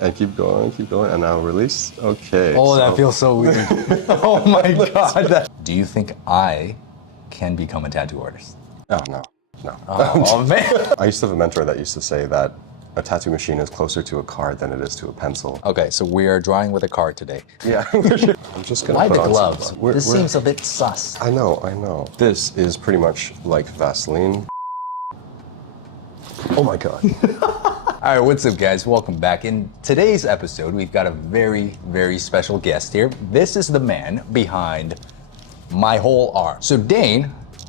And keep going, and now release. Okay. Oh, that feels so weird. Oh my God. Do you think I can become a tattoo artist? Oh, no. No. Oh man. I used to have a mentor that used to say that a tattoo machine is closer to a card than it is to a pencil. Okay, so we are drawing with a card today. Yeah. I'm just gonna Why put the on gloves? some This seems a bit sus. I know. This is pretty much like Vaseline. Oh my God. All right, what's up guys? Welcome back. In today's episode, we've got a very, very special guest here. This is the man behind my whole art. So Dane,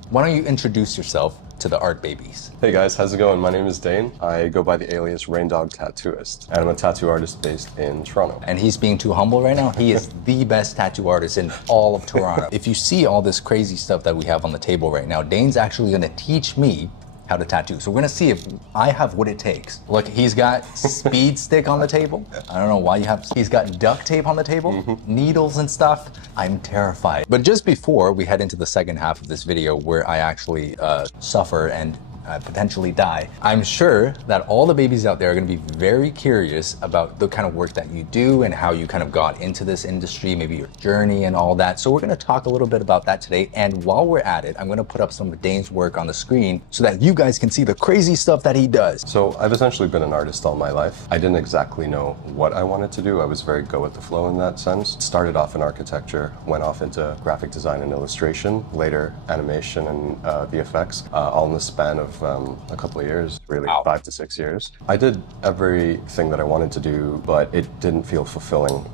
why don't you introduce yourself to the art babies? Hey guys, how's it going? My name is Dane. I go by the alias Rain Dog Tattooist, and I'm a tattoo artist based in Toronto. And he's being too humble right now. He is the best tattoo artist in all of Toronto. If you see all this crazy stuff that we have on the table right now, Dane's actually gonna teach me how to tattoo. So we're gonna see if I have what it takes. Look, he's got speed stick on the table. I don't know why you have, he's got duct tape on the table, needles and stuff. I'm terrified. But just before we head into the second half of this video where I actually suffer and potentially die, I'm sure that all the babies out there are gonna be very curious about the kind of work that you do and how you kind of got into this industry, maybe your journey and all that. So we're gonna talk a little bit about that today. And while we're at it, I'm gonna put up some of Dane's work on the screen so that you guys can see the crazy stuff that he does. So I've essentially been an artist all my life. I didn't exactly know what I wanted to do. I was very go with the flow in that sense. Started off in architecture, went off into graphic design and illustration, later animation and VFX, all in the span of a couple of years, really. Wow. 5 to 6 years. I did everything that I wanted to do, but it didn't feel fulfilling.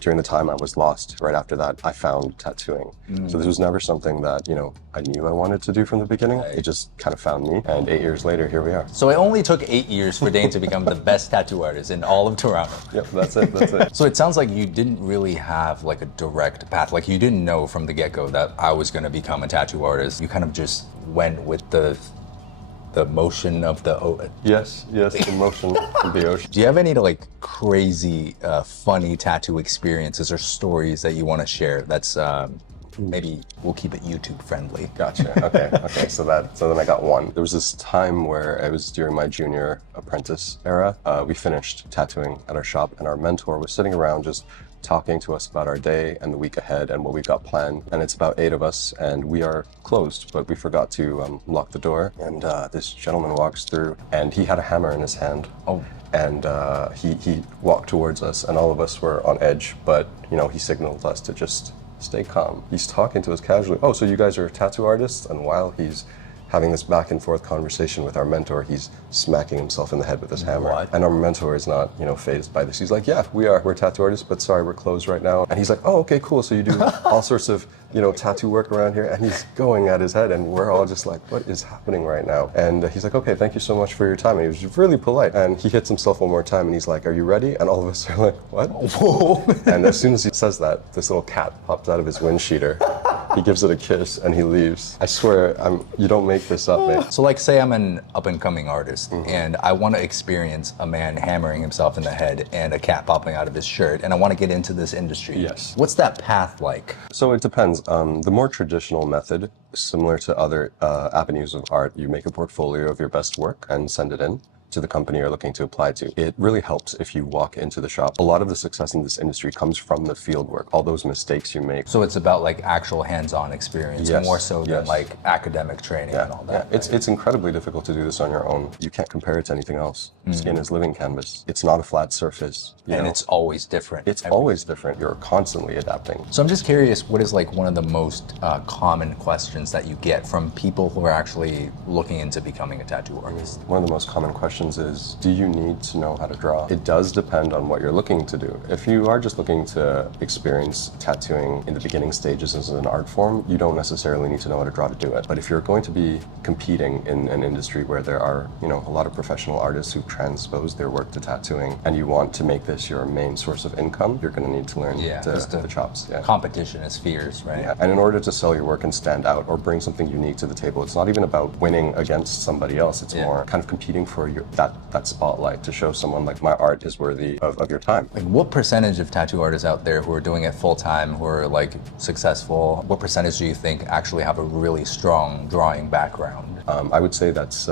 During the time I was lost, right after that, I found tattooing. So this was never something that, I knew I wanted to do from the beginning. It just kind of found me. And 8 years later, here we are. So it only took 8 years for Dane to become the best tattoo artist in all of Toronto. Yep, that's it. So it sounds like you didn't really have like a direct path. Like you didn't know from the get-go that I was gonna become a tattoo artist. You kind of just went with the motion of the Yes, the motion of the ocean. Do you have any like crazy, funny tattoo experiences or stories that you want to share? That's maybe we'll keep it YouTube friendly. Gotcha. Okay. So then I got one. There was this time where it was during my junior apprentice era. We finished tattooing at our shop, and our mentor was sitting around just talking to us about our day and the week ahead and what we've got planned. And it's about 8 of us, and we are closed, but we forgot to lock the door. And this gentleman walks through, and he had a hammer in his hand. Oh. And he walked towards us, and all of us were on edge, but he signaled us to just stay calm. He's talking to us casually. Oh, so you guys are tattoo artists? And while he's having this back and forth conversation with our mentor, he's smacking himself in the head with his hammer. What? And our mentor is not, fazed by this. He's like, yeah, we're tattoo artists, but sorry, we're closed right now. And he's like, oh, okay, cool. So you do all sorts of, tattoo work around here. And he's going at his head, and we're all just like, what is happening right now? And he's like, okay, thank you so much for your time. And he was really polite. And he hits himself one more time, and he's like, are you ready? And all of us are like, what? Whoa. And as soon as he says that, this little cat pops out of his wind cheater. He gives it a kiss and he leaves. I swear, you don't make this up, mate. So like say I'm an up and coming artist and I want to experience a man hammering himself in the head and a cat popping out of his shirt, and I want to get into this industry. Yes. What's that path like? So it depends. The more traditional method, similar to other avenues of art, you make a portfolio of your best work and send it in to the company you're looking to apply to. It really helps if you walk into the shop. A lot of the success in this industry comes from the field work, all those mistakes you make. So it's about like actual hands-on experience, more so than like academic training and all that. Yeah. It's incredibly difficult to do this on your own. You can't compare it to anything else. Skin is living canvas. It's not a flat surface. And it's always different. It's always different. You're constantly adapting. So I'm just curious, what is like one of the most common questions that you get from people who are actually looking into becoming a tattoo artist? One of the most common questions is, do you need to know how to draw? It does depend on what you're looking to do. If you are just looking to experience tattooing in the beginning stages as an art form, you don't necessarily need to know how to draw to do it. But if you're going to be competing in an industry where there are, a lot of professional artists who transpose their work to tattooing, and you want to make this your main source of income, you're going to need to learn the chops. Yeah. Competition is fierce, right? Yeah. And in order to sell your work and stand out or bring something unique to the table, it's not even about winning against somebody else. It's more kind of competing for that spotlight to show someone like, my art is worthy of your time. Like what percentage of tattoo artists out there who are doing it full time, who are like successful, what percentage do you think actually have a really strong drawing background? I would say that's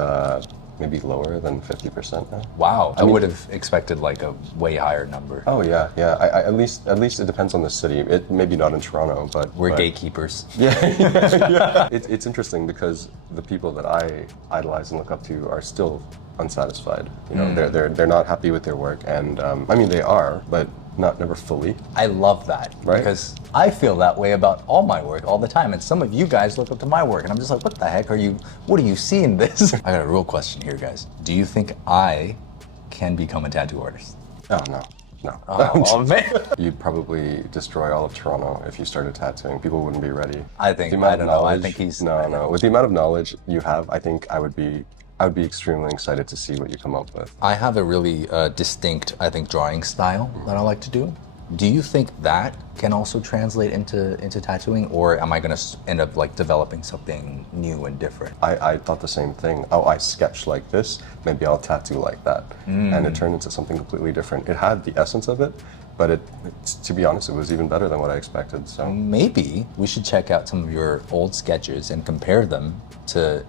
maybe lower than 50% now. Wow, I mean- would have expected like a way higher number. Oh yeah, yeah. At least it depends on the city. It maybe not in Toronto, but We're but- gatekeepers. Yeah. It's interesting because the people that I idolize and look up to are still unsatisfied. You know, they're not happy with their work, and I mean they are, but not never fully. I love that Right? because I feel that way about all my work all the time, and some of you guys look up to my work, and I'm just like, what the heck are you? What do you see in this? I got a real question here, guys. Do you think I can become a tattoo artist? Oh no. No. Oh man. You'd probably destroy all of Toronto if you started tattooing. People wouldn't be ready. I think- The amount I of don't know. I knowledge- think he's- No. With the amount of knowledge you have, I think I would be extremely excited to see what you come up with. I have a really distinct, I think, drawing style that I like to do. Do you think that can also translate into tattooing, or am I going to end up like developing something new and different? I thought the same thing. Oh, I sketch like this, maybe I'll tattoo like that. And it turned into something completely different. It had the essence of it, but to be honest, it was even better than what I expected. So Maybe we should check out some of your old sketches and compare them to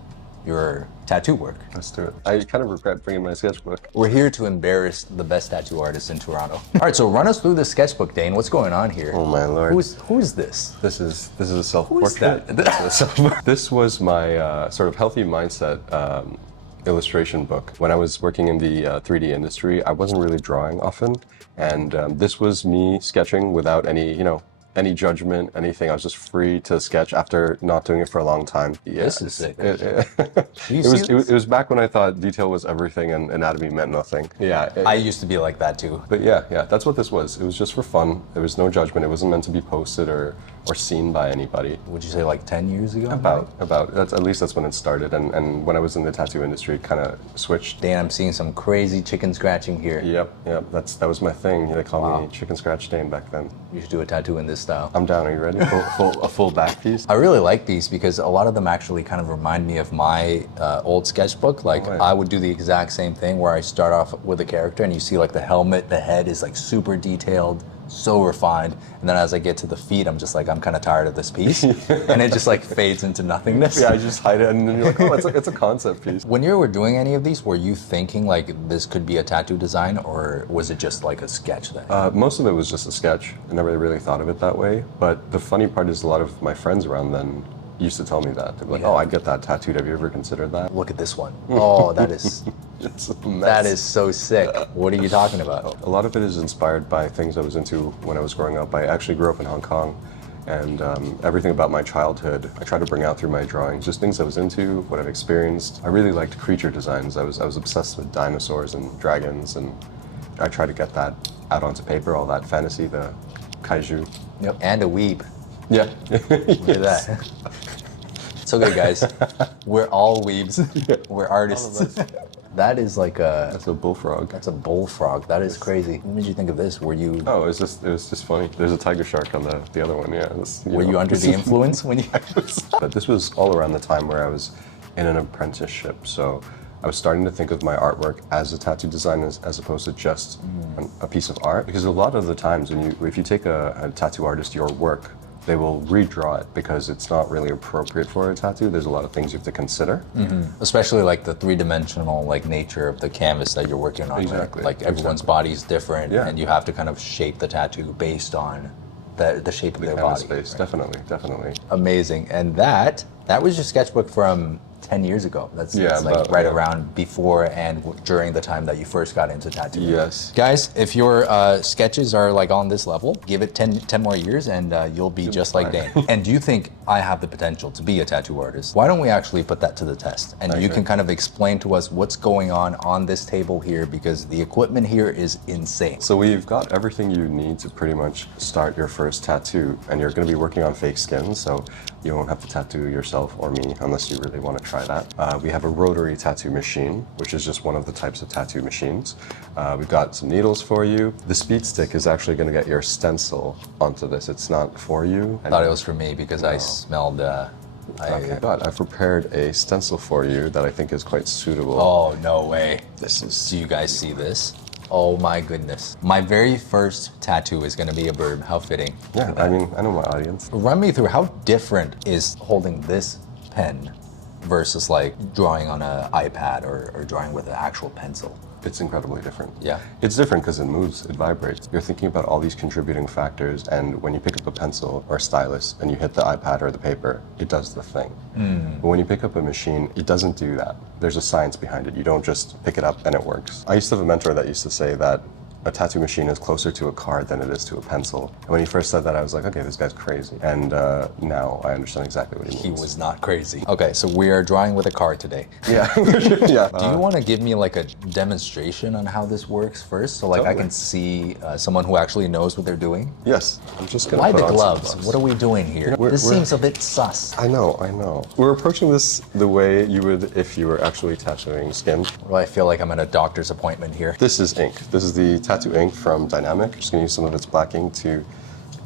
your tattoo work. let's do it. I kind of regret bringing my sketchbook. We're here to embarrass the best tattoo artists in Toronto. All right, so run us through the sketchbook, Dane. What's going on here? Oh my lord. Who's this? This is a self-portrait. that? This was my sort of healthy mindset illustration book. When I was working in the 3D industry, I wasn't really drawing often, and this was me sketching without any judgment, anything. I was just free to sketch after not doing it for a long time. Yeah, This is sick. It was back when I thought detail was everything and anatomy meant nothing. Yeah. I used to be like that too. But yeah, that's what this was. It was just for fun. There was no judgment. It wasn't meant to be posted or seen by anybody. Would you say like 10 years ago? About that's at least that's when it started. And when I was in the tattoo industry, it kind of switched. Dane, I'm seeing some crazy chicken scratching here. Yep. That was my thing. They called me Chicken Scratch Dane back then. You should do a tattoo in this style. I'm down. Are you ready? A full back piece. I really like these because a lot of them actually kind of remind me of my old sketchbook. Like way. I would do the exact same thing where I start off with a character and you see like the helmet, the head is like super detailed, so refined. And then as I get to the feet, I'm just like, I'm kind of tired of this piece. And it just like fades into nothingness. Yeah, I just hide it, and then you're like, oh, it's a concept piece. When you were doing any of these, were you thinking like this could be a tattoo design, or was it just like a sketch then? Most of it was just a sketch. I never really thought of it that way. But the funny part is a lot of my friends around then used to tell me that. They'd be like, Yeah. oh, I'd get that tattooed. Have you ever considered that? Look at this one. Oh, that is It's a mess. that is so sick. What are you talking about? A lot of it is inspired by things I was into when I was growing up. I actually grew up in Hong Kong, and everything about my childhood I try to bring out through my drawings. Just things I was into, what I've experienced. I really liked creature designs. I was obsessed with dinosaurs and dragons, and I try to get that out onto paper, all that fantasy, the kaiju. Yep. And a weeb. Yeah. Look at that. It's okay, guys. We're all weebs. We're artists. That is like a That's a bullfrog. that's a bullfrog. That is crazy. What made you think of this? Were you Oh, it was just funny. There's a tiger shark on the other one. Yeah. were you under the influence when you? But this was all around the time where I was in an apprenticeship, so I was starting to think of my artwork as a tattoo design as opposed to just a piece of art. Because a lot of the times if you take a tattoo artist, your work, they will redraw it because it's not really appropriate for a tattoo. There's a lot of things you have to consider. Especially like the three-dimensional like nature of the canvas that you're working on. Right? Exactly, Like everyone's body's different, Yeah. and you have to kind of shape the tattoo based on the shape of their Canvas body. space, definitely. Amazing. And that was your sketchbook from 10 years ago. That's Yeah, like about- right yeah. around before and during the time that you first got into tattooing. Yes. Guys, if your sketches are like on this level, give it 10 more years and you'll be just like Dane. And do you think I have the potential to be a tattoo artist? Why don't we actually put that to the test? And you can kind of explain to us what's going on this table here, because the equipment here is insane. So we've got everything you need to pretty much start your first tattoo, and you're going to be working on fake skin, so you won't have to tattoo yourself or me unless you really want to try that. We have a rotary tattoo machine, which is just one of the types of tattoo machines. We've got some needles for you. The speed stick is actually going to get your stencil onto this. It's not for you. I thought it was for me because I smelled Okay, but I've prepared a stencil for you that I think is quite suitable. Oh, no way. This is Do you guys see this? Oh my goodness. My very first tattoo is gonna be a bird. How fitting. yeah. I mean, I know my audience. Run me through how different is holding this pen versus like drawing on an iPad or drawing with an actual pencil? It's incredibly different. Yeah. It's different because it moves, it vibrates. You're thinking about all these contributing factors, and when you pick up a pencil or a stylus and you hit the iPad or the paper, it does the thing. But when you pick up a machine, it doesn't do that. There's a science behind it. You don't just pick it up and it works. I used to have a mentor that used to say that a tattoo machine is closer to a card than it is to a pencil. And when he first said that, I was like, okay, this guy's crazy. And now I understand exactly what he means. He was not crazy. Okay, so we are drawing with a card today. Yeah, yeah. Do you want to give me like a demonstration on how this works first, so like I Totally. can see someone who actually knows what they're doing? Yes, I'm just gonna Why put the on some gloves? What are we doing here? we're- This we're- seems a bit sus. I know. We're approaching this the way you would if you were actually tattooing skin. Well, I feel like I'm at a doctor's appointment here. This is ink. This is the tattoo ink from Dynamic. Just gonna use some of its black ink to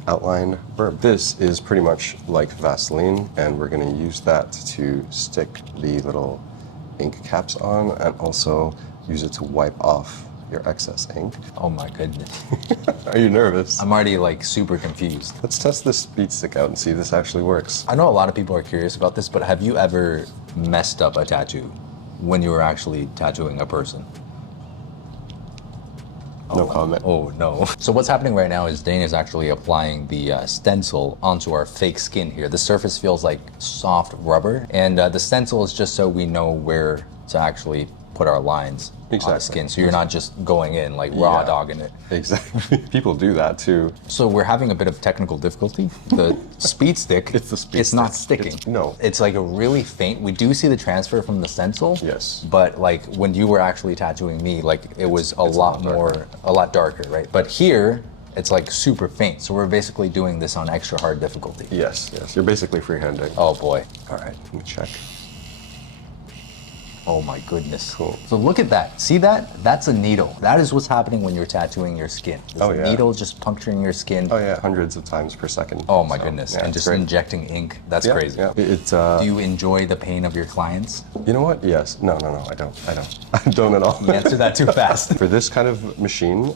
outline burb. This is pretty much like Vaseline, and we're gonna use that to stick the little ink caps on, and also use it to wipe off your excess ink. Oh my goodness. Are you nervous? I'm already like super confused. Let's test this speed stick out and see if this actually works. I know a lot of people are curious about this, but have you ever messed up a tattoo when you were actually tattooing a person? No comment. Oh no. So what's happening right now is Dayne is actually applying the stencil onto our fake skin here. The surface feels like soft rubber, and the stencil is just so we know where to actually put our lines on the Exactly. skin. So you're not just going in like raw Yeah. dogging it. Exactly. People do that too. So we're having a bit of technical difficulty. The speed stick, It's the speed it's not stick. sticking. No. It's like a really faint. We do see the transfer from the stencil. Yes. But like when you were actually tattooing me, like it was a lot a lot darker, right? But here, it's like super faint. So we're basically doing this on extra hard difficulty. Yes. You're basically freehanding. Oh boy. All right. Let me check. Oh my goodness. Cool. So look at that. See that? That's a needle. That is what's happening when you're tattooing your skin. There's Oh, a yeah. needle just puncturing your skin. Oh yeah, hundreds of times per second. Oh my So, goodness. yeah, And it's just great. injecting ink. That's Yeah, crazy. Yeah. It's Do you enjoy the pain of your clients? you know what? Yes. No, I don't. I don't at all. You answered that too fast. For this kind of machine,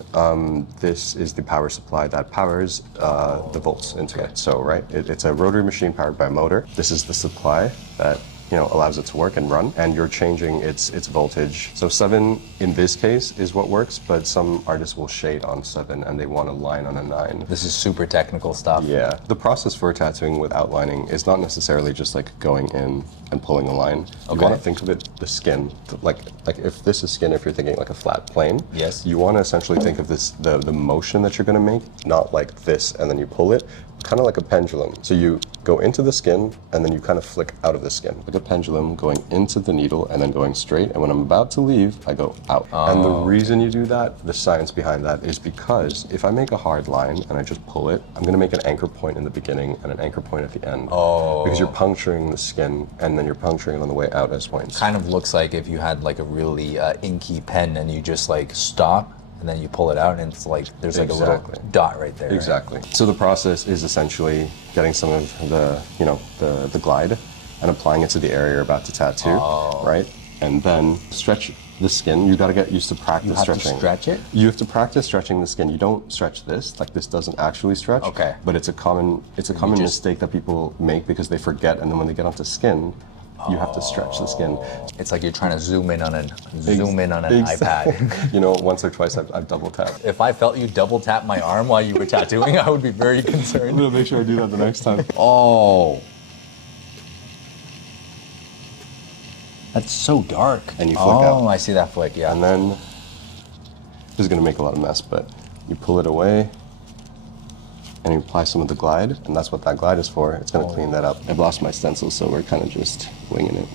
this is the power supply that powers the volts into it. So, right, it's a rotary machine powered by a motor. This is the supply that allows it to work and run, and you're changing its voltage. So 7 in this case is what works, but some artists will shade on 7 and they want a line on a 9. This is super technical stuff. Yeah, the process for tattooing with outlining is not necessarily just like going in and pulling a line. You Okay. want to think of it, the skin, like if this is skin, if you're thinking like a flat plane. Yes. You want to essentially think of this, the motion that you're going to make, not like this and then you pull it, kind of like a pendulum. So you go into the skin and then you kind of flick out of the skin, like a pendulum going into the needle and then going straight. And when I'm about to leave, I go out. And the reason you do that, the science behind that, is because if I make a hard line and I just pull it, I'm going to make an anchor point in the beginning and an anchor point at the end. Oh. Because you're puncturing the skin and then you're puncturing it on the way out as points. Kind of looks like if you had like a really inky pen and you just like stop and then you pull it out and it's like there's like a Exactly. little dot right there. right? Exactly. So the process is essentially getting some of the glide and applying it to the area you're about to tattoo, right? And then stretch the skin. You got to get used to practice You have to stretching. stretch it? You have to practice stretching the skin. You don't stretch this, like this doesn't actually stretch. Okay. But it's a common just- mistake that people make because they forget, and then when they get onto skin, you have to stretch the skin. It's like you're trying to zoom in on an iPad. You know, once or twice I've double tapped. If I felt you double tap my arm while you were tattooing, I would be very I'm concerned. gonna make sure I do that the next time. Oh. That's so dark. And you flick out. Oh, I see that flick, yeah. And then, this is gonna make a lot of mess, but you pull it away and you apply some of the glide, and that's what that glide is for. It's gonna clean that up. I've lost my stencil, so we're kind of just winging it.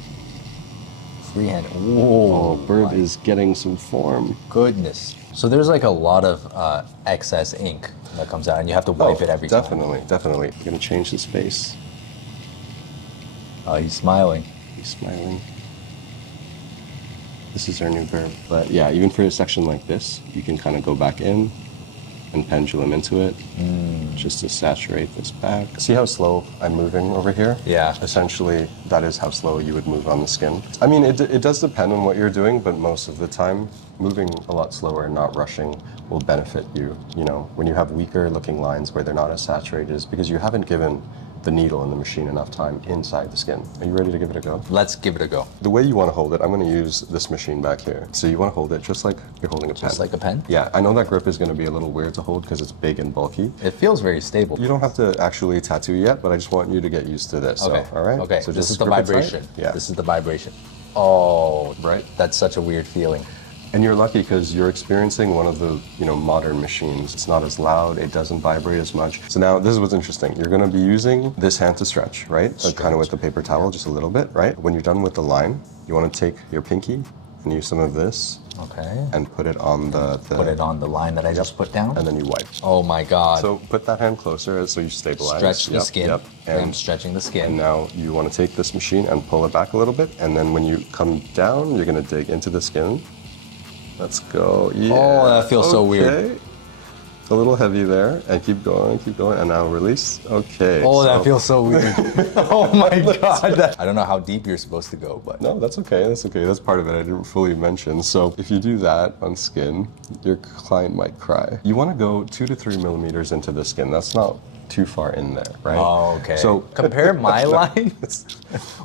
Freehand. Oh, Whoa. Burb is getting some form. Goodness. So there's like a lot of excess ink that comes out and you have to wipe it every time. Definitely. We're gonna change the space. Oh, he's smiling. He's smiling. This is our new Burb. But yeah, even for a section like this, you can kind of go back in and pendulum into it just to saturate this back. See how slow I'm moving over here? Yeah. Essentially, that is how slow you would move on the skin. I mean, it does depend on what you're doing, but most of the time, moving a lot slower and not rushing will benefit you. You know, when you have weaker looking lines where they're not as saturated, is because you haven't given the needle and the machine enough time inside the skin. Are you ready to give it a go? Let's give it a go. The way you want to hold it, I'm going to use this machine back here. So you want to hold it just like you're holding a pen. Just like a pen? Yeah, I know that grip is going to be a little weird to hold because it's big and bulky. It feels very stable. You don't have to actually tattoo yet, but I just want you to get used to this. Okay. So, all right? Okay. So this just is the grip it tight. vibration. Yeah. This is the vibration. Oh, Right. That's such a weird feeling. And you're lucky because you're experiencing one of the, modern machines. It's not as loud, it doesn't vibrate as much. So now this is what's interesting. You're gonna be using this hand to stretch, right? Kind of with the paper towel, just a little bit, right? When you're done with the line, you wanna take your pinky and use some of this Okay. and put it on the Put it on the line that I just put down. and then you wipe. Oh my God. So put that hand closer so you stabilize. Stretch the skin. Yep. I'm stretching the skin. And now you want to take this machine and pull it back a little bit, and then when you come down, you're going to dig into the skin. Let's go. Yeah. Oh, that feels so weird. Okay. A little heavy there, and keep going, and now release. Okay. Oh, so- that feels so weird. Oh my God. I don't know how deep you're supposed to go, but. No, that's okay. That's okay. That's part of it I didn't fully mention. So if you do that on skin, your client might cry. You want to go 2 to 3 millimeters into the skin. That's not too far in there, right? Oh, okay. So compare my line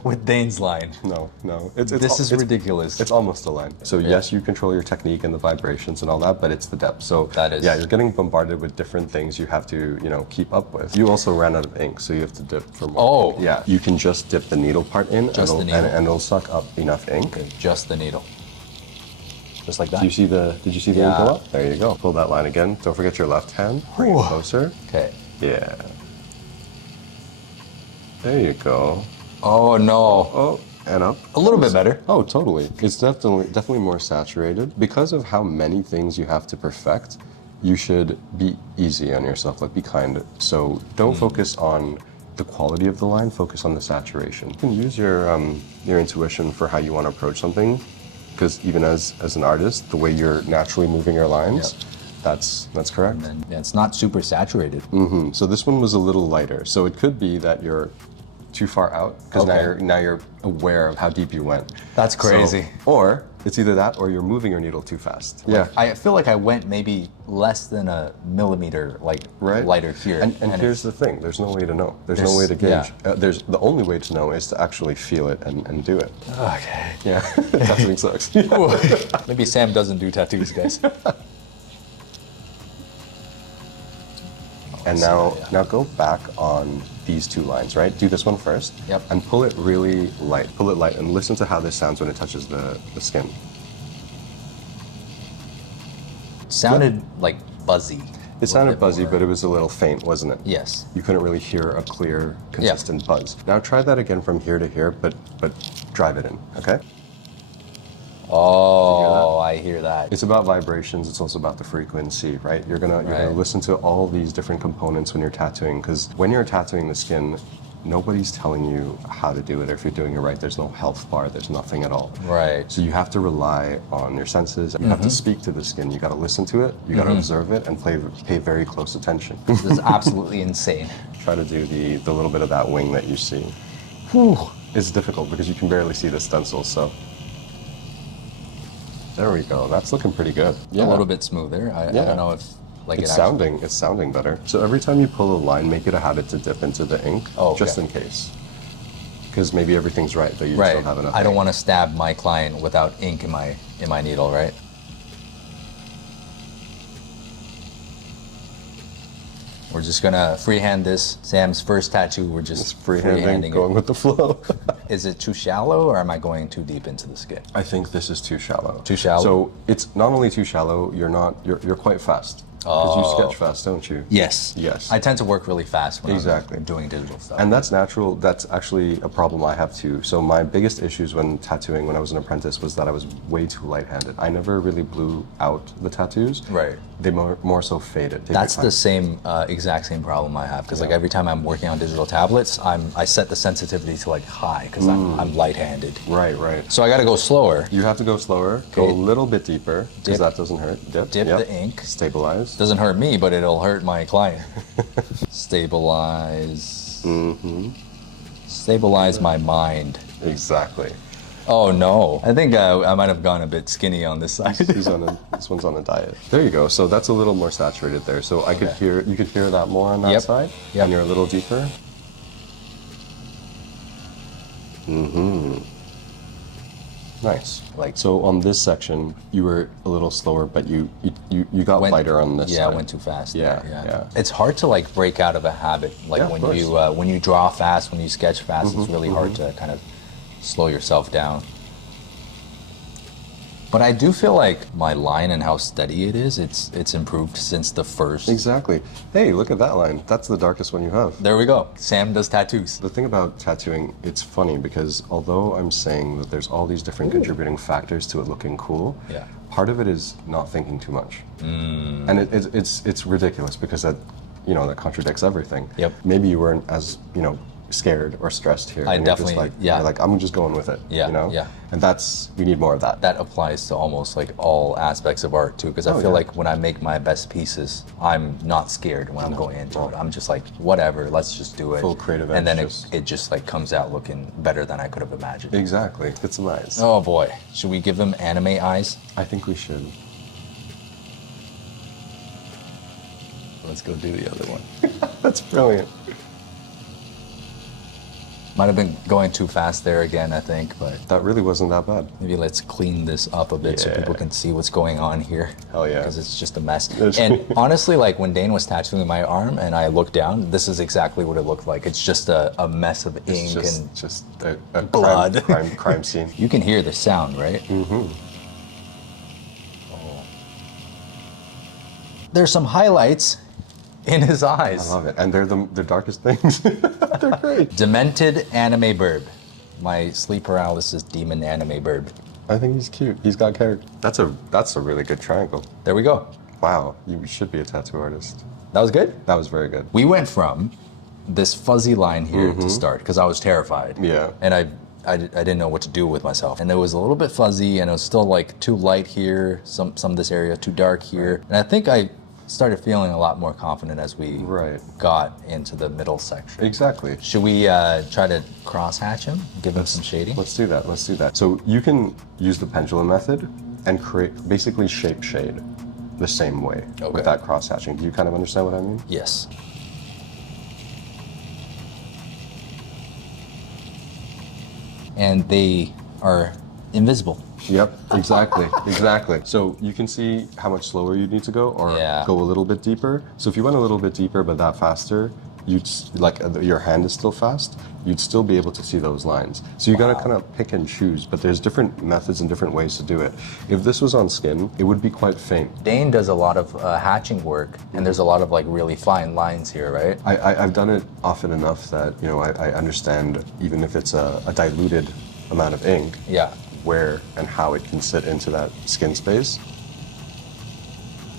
with Dayne's line. No. It's Ridiculous. It's almost a line. So yes, you control your technique and the vibrations and all that, but it's the depth. So That is- yeah, you're getting bombarded with different things you have to, keep up with. You also ran out of ink, so you have to dip for more. Oh. Yeah, you can just dip the needle part in, Just the and, needle. and it'll suck up enough ink. Okay, just the needle. Just like that. Did you see the ink go Yeah. up? There you go. Pull that line again. Don't forget your left hand. Bring it closer. Okay. Yeah. There you go. Oh no. Oh, and up. A little bit better. Oh, totally. It's definitely more saturated. Because of how many things you have to perfect, you should be easy on yourself, like be kind. So don't focus on the quality of the line, focus on the saturation. You can use your intuition for how you want to approach something, because even as an artist, the way you're naturally moving your lines, that's correct. And yeah, it's not super saturated. So this one was a little lighter. So it could be that you're too far out because Okay. now you're aware of how deep you went. That's crazy. Or it's either that or you're moving your needle too fast. Yeah. I feel like I went maybe less than a millimeter, Right. lighter here. And it's- here's the thing: there's no way to know. There's no There's- way to gauge. yeah. There's the only way to know is to actually feel it and do it. Okay. Yeah, tattooing sucks. Maybe Sam doesn't do tattoos, guys. And now go back on these two lines, right? Do this one first. Yep. And pull it really light. Pull it light and listen to how this sounds when it touches the skin. Sounded like buzzy. It sounded buzzy, but it was a little faint, wasn't it? Yes. You couldn't really hear a clear, consistent buzz. Now try that again from here to here, but drive it in, okay? Oh, I hear that. It's about vibrations. It's also about the frequency, right? You're gonna Right. listen to all these different components when you're tattooing, because when you're tattooing the skin, nobody's telling you how to do it. Or if you're doing it right, there's no health bar. There's nothing at all. Right. So you have to rely on your senses. You have to speak to the skin. You got to listen to it. You got to observe it and pay very close attention. This is absolutely insane. Try to do the little bit of that wing that you see. It's difficult because you can barely see the stencil. So there we go. That's looking pretty good. A little bit smoother. I don't know if It's sounding better. So every time you pull a line, make it a habit to dip into the ink, Oh, okay. just in case. Because maybe everything's right, but you just right. don't have enough. I don't ink. want to stab my client without ink in my needle, right? We're just gonna freehand this. Sam's first tattoo. We're just Just freehanding, it. going with the flow. Is it too shallow, or am I going too deep into the skin? I think this is too shallow. Too shallow? So it's not only too shallow. You're quite fast. Because you sketch fast, don't you? Yes. Yes. I tend to work really fast when Exactly. I'm doing digital stuff. And that's natural. That's actually a problem I have too. So my biggest issues when tattooing when I was an apprentice was that I was way too light-handed. I never really blew out the tattoos. Right. They more so faded. Take your That's time. the same exact same problem I have because like every time I'm working on digital tablets, I set the sensitivity to like high because I'm light-handed. Right. So I got to go slower. You have to go slower, go a Okay. little bit deeper, Dip. because that doesn't hurt. Dip Dip the ink. Stabilize. Doesn't hurt me, but it'll hurt my client. Stabilize. Stabilize my mind. Exactly. Oh no! I think I might have gone a bit skinny on this side. This one's on a diet. There you go. So that's a little more saturated there. So you could hear that more on that Yep. side, Yep. and you're a little deeper. Nice. Like- so on this section, you were a little slower, but you got lighter on this Yeah, side. I went too fast. Yeah, there, yeah. It's hard to like break out of a habit. Like Yeah, of course. when you draw fast, when you sketch fast, Mm-hmm, it's really hard to kind of slow yourself down. But I do feel like my line and how steady it is, it's improved since the first. Exactly. Hey, look at that line. That's the darkest one you have. There we go. Sam does tattoos. The thing about tattooing, it's funny because although I'm saying that there's all these different contributing factors to it looking cool, Yeah. part of it is not thinking too much. And it's ridiculous because that contradicts everything. Yep. Maybe you weren't as, scared or stressed here. I and you're definitely- just like, yeah. you're like, I'm just going with it. Yeah, yeah. And we need more of that. That applies to almost like all aspects of art too, because I Oh, feel yeah. like when I make my best pieces, I'm not scared when I'm going into it. I'm just like, whatever, let's just do it. Full creative and then edge, it just like comes out looking better than I could have imagined. Exactly. Get some eyes. Oh boy, should we give them anime eyes? I think we should. Let's go do the other one. That's brilliant. Might have been going too fast there again, I think, but That really wasn't that bad. maybe let's clean this up a bit so Yeah. people can see what's going on here. Hell yeah. Because it's just a mess. That's- And honestly, like when Dayne was tattooing my arm and I looked down, this is exactly what it looked like. It's just a mess of ink It's and just a blood. crime scene. you can hear the sound, right? Mm-hmm. There's some highlights in his eyes. I love it. And they're the darkest things. They're great. Demented anime burb. My sleep paralysis demon anime burb. I think he's cute. He's got character. That's a really good triangle. There we go. Wow, you should be a tattoo artist. That was good. That was very good. We went from this fuzzy line here to start because I was terrified. Yeah. And I didn't know what to do with myself. And it was a little bit fuzzy and it was still like too light here, some of this area, too dark here. And I think I started feeling a lot more confident as we Right. got into the middle section. Exactly. Should we try to cross hatch him? Give him some shading? Let's do that. Let's do that. So you can use the pendulum method and basically shape shade the same way Okay. with that cross hatching. Do you kind of understand what I mean? Yes. And they are invisible. Yep, exactly, exactly. So you can see how much slower you need to go or Yeah. go a little bit deeper. So if you went a little bit deeper but that faster, your hand is still fast, you'd still be able to see those lines. So you gotta kind of pick and choose, but there's different methods and different ways to do it. If this was on skin, it would be quite faint. Dayne does a lot of hatching work, and there's a lot of like really fine lines here, right? I've done it often enough that, I understand even if it's a diluted amount of ink, Yeah. where and how it can sit into that skin space.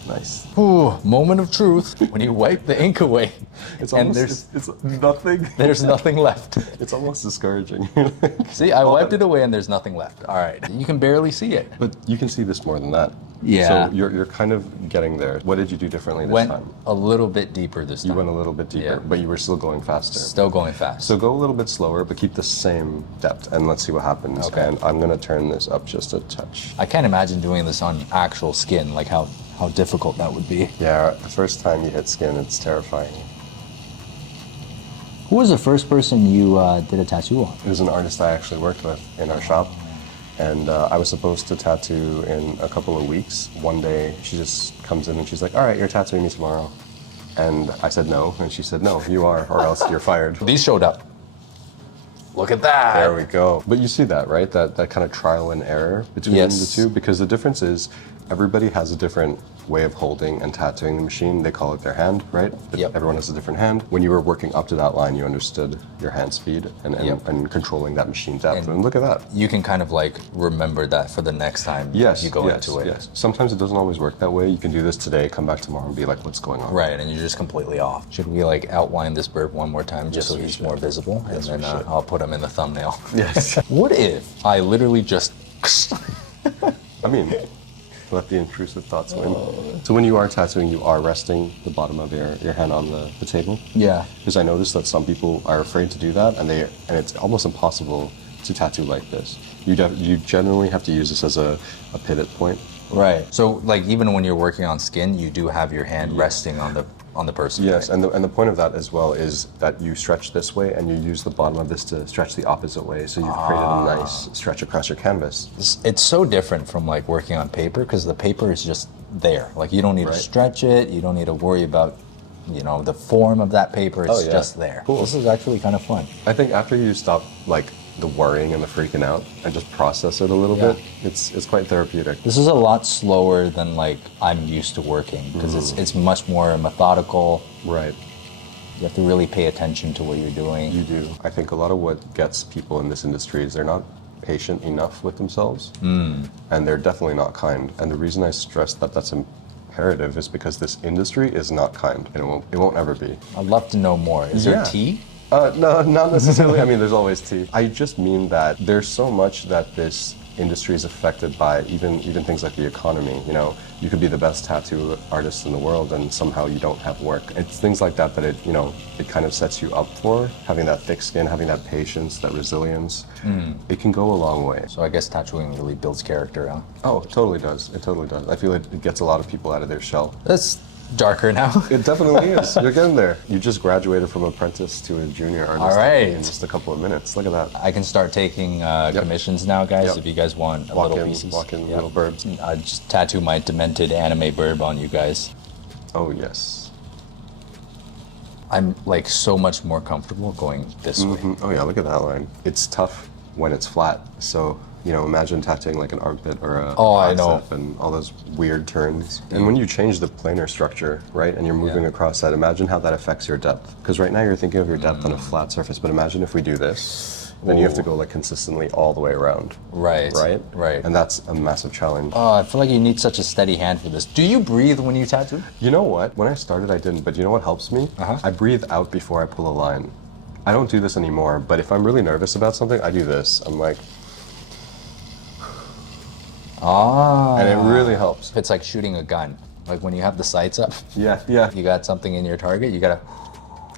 Nice. Ooh, moment of truth when you wipe the ink away, It's and almost, it's nothing. there's nothing left. It's almost discouraging. See, I wiped it away, and there's nothing left. All right, you can barely see it. But you can see this more than that. Yeah. So you're kind of getting there. What did you do differently this Went time? a little bit deeper this time. You went a little bit deeper, Yeah. but you were still going faster. Still going fast. So go a little bit slower, but keep the same depth, and let's see what happens. Okay. And I'm gonna turn this up just a touch. I can't imagine doing this on actual skin, like how difficult that would be. Yeah, the first time you hit skin, it's terrifying. Who was the first person you did a tattoo on? It was an artist I actually worked with in our shop, and I was supposed to tattoo in a couple of weeks. One day, she just comes in and she's like, "All right, you're tattooing me tomorrow." And I said no, and she said, "No, you are, or else you're fired." These showed up. Look at that. There we go. But you see that, right? That kind of trial and error between Yes. the two, because the difference is everybody has a different way of holding and tattooing the machine. They call it their hand, right? But Yep. everyone has a different hand. When you were working up to that line, you understood your hand speed Yep. and controlling that machine depth. And- And look at that. You can kind of like remember that for the next time Yes, you go yes, into it. yes. Sometimes it doesn't always work that way. You can do this today, come back tomorrow, and be like, "What's going on?" Right, and you're just completely off. Should we like outline this burp one more time just Yes, so we he's should. more visible? Yes, and we then should. I'll put him in the thumbnail. Yes. What if I literally just I mean, let the intrusive thoughts win. So when you are tattooing, you are resting the bottom of your hand on the table. Yeah. Because I noticed that some people are afraid to do that, and it's almost impossible to tattoo like this. You generally have to use this as a pivot point Right. So like even when you're working on skin, you do have your hand resting on the person. Yes, right? and the point of that as well is that you stretch this way and you use the bottom of this to stretch the opposite way. So you've created a nice stretch across your canvas. It's so different from like working on paper because the paper is just there. Like you don't need to stretch it. You don't need to worry about, you know, the form of that paper. It's just there. Cool. This is actually kind of fun. I think after you stop like the worrying and the freaking out and just process it a little bit, it's quite therapeutic. This is a lot slower than like I'm used to working because it's much more methodical. Right. You have to really pay attention to what you're doing. You do. I think a lot of what gets people in this industry is they're not patient enough with themselves, and they're definitely not kind. And the reason I stress that that's imperative is because this industry is not kind, and it won't ever be. I'd love to know more. Is there tea? No, not necessarily. I mean, there's always tea. I just mean that there's so much that this industry is affected by, even things like the economy. You know, you could be the best tattoo artist in the world and somehow you don't have work. It's things like that that it kind of sets you up for having that thick skin, having that patience, that resilience. It can go a long way. So I guess tattooing really builds character, huh? Oh, it totally does. It totally does. I feel it gets a lot of people out of their shell. That's darker now. It definitely is. You're getting there. You just graduated from apprentice to a junior artist. All right. In just a couple of minutes. Look at that. I can start taking commissions now, guys. If you guys want little pieces. Walk in little burbs. I just tattoo my demented anime burb on you guys. Oh, yes. I'm like so much more comfortable going this way. Oh, yeah, look at that line. It's tough when it's flat. So, imagine tattooing like an armpit or a bicep and all those weird turns. And when you change the planar structure, right, and you're moving across that, imagine how that affects your depth. Because right now you're thinking of your depth on a flat surface, but imagine if we do this, then you have to go like consistently all the way around. Right. And that's a massive challenge. Oh, I feel like you need such a steady hand for this. Do you breathe when you tattoo? You know what? When I started, I didn't, but you know what helps me? I breathe out before I pull a line. I don't do this anymore, but if I'm really nervous about something, I do this. I'm like... And it really helps. It's like shooting a gun. Like when you have the sights up. Yeah. You got something in your target, you gotta...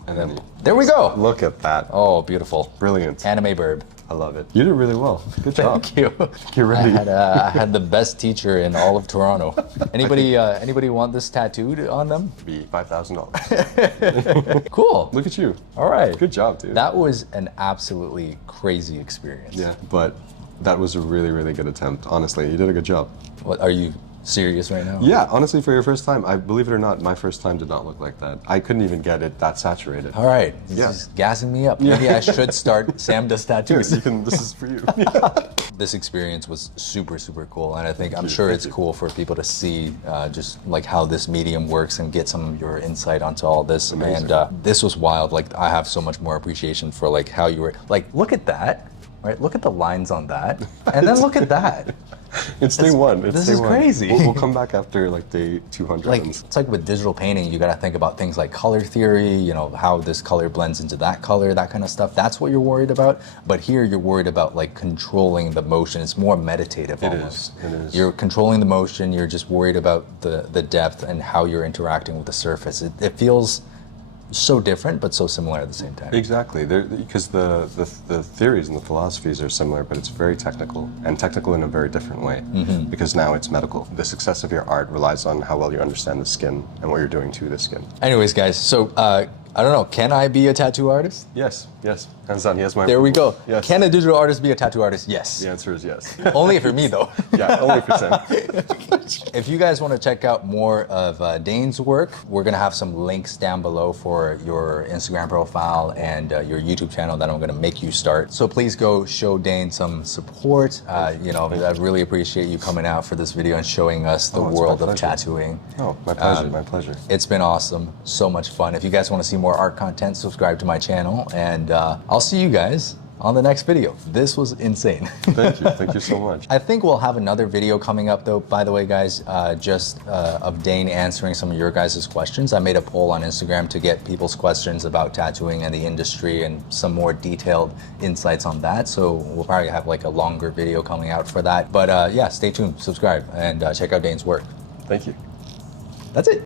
And then there we go! Look at that. Oh, beautiful. Brilliant. Anime burb. I love it. You did really well. Good job. Thank you. Get ready. I had the best teacher in all of Toronto. Anybody want this tattooed on them? Be $5,000. Cool. Look at you. All right. Good job, dude. That was an absolutely crazy experience. Yeah, but that was a really, really good attempt. Honestly, you did a good job. What, are you serious right now? Yeah, honestly, for your first time, I believe it or not, my first time did not look like that. I couldn't even get it that saturated. All right. This is gassing me up. Maybe I should start Sam Does Tattoos. This is for you. This experience was super, super cool. And I'm sure it's cool for people to see just like how this medium works and get some of your insight onto all this. Amazing. And this was wild. Like I have so much more appreciation for like how you were, like, look at that, right? Look at the lines on that. And then look at that. It's day one. This is crazy. We'll come back after like day 200. Like it's like with digital painting, you got to think about things like color theory, how this color blends into that color, that kind of stuff. That's what you're worried about. But here you're worried about like controlling the motion. It's more meditative almost. It is. You're controlling the motion. You're just worried about the depth and how you're interacting with the surface. It feels so different, but so similar at the same time. Exactly, because the theories and the philosophies are similar, but it's very technical, and technical in a very different way, because now it's medical. The success of your art relies on how well you understand the skin and what you're doing to the skin. Anyways, guys, so I don't know, can I be a tattoo artist? Yes, hands down, yes, my There we go. Yes. Can a digital artist be a tattoo artist? Yes. The answer is yes. Only for me, though. Yeah, only for Sam. If you guys want to check out more of Dayne's work, we're going to have some links down below for your Instagram profile and your YouTube channel that I'm going to make you start. So please go show Dayne some support. I really appreciate you coming out for this video and showing us the world of tattooing. Oh, my pleasure, my pleasure. It's been awesome. So much fun. If you guys want to see more art content, subscribe to my channel, and I'll see you guys on the next video. This was insane. Thank you so much. I think we'll have another video coming up though, by the way, guys, of Dayne answering some of your guys' questions. I made a poll on Instagram to get people's questions about tattooing and the industry and some more detailed insights on that. So we'll probably have like a longer video coming out for that. But yeah, stay tuned, subscribe, and check out Dayne's work. Thank you. That's it.